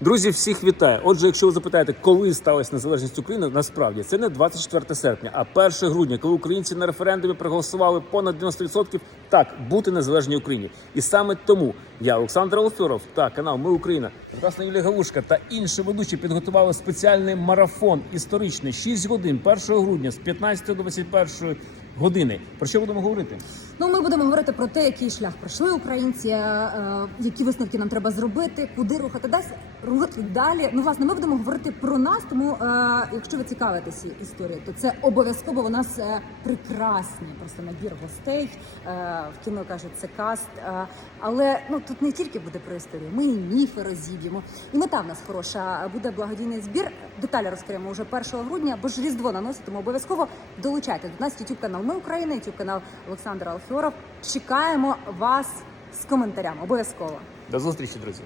Друзі, всіх вітаю. Отже, якщо ви запитаєте, коли сталася незалежність України, насправді це не 24 серпня, а 1 грудня, коли українці на референдумі проголосували понад 90% так бути незалежній Україні. І саме тому я, Олександр Алферов та канал Ми Україна, прекрасна Юлія Галушка та інші ведучі підготували спеціальний марафон історичний 6 годин 1 грудня з 15 до 21 години. Про що будемо говорити? Ну, ми будемо говорити про те, який шлях пройшли українці, е, які висновки нам треба зробити, куди рухати далі. Рухати далі. Ну, власне, ми будемо говорити про нас. Тому, е, якщо ви цікавитесь цією історією, то це обов'язково у нас е, прекрасний просто набір гостей. В кіно кажуть, це каст. Але ну тут не тільки буде про історію, ми і міфи розіб'ємо. І мета в нас хороша. Буде благодійний збір. Деталі розкриємо вже 1 грудня, бо ж різдво наносить, тому обов'язково долучайте до нас YouTube канал Ми Україна, YouTube канал Олександра Олександр Алфьоров. Чекаємо вас з коментарями. Обов'язково. До зустрічі, друзі.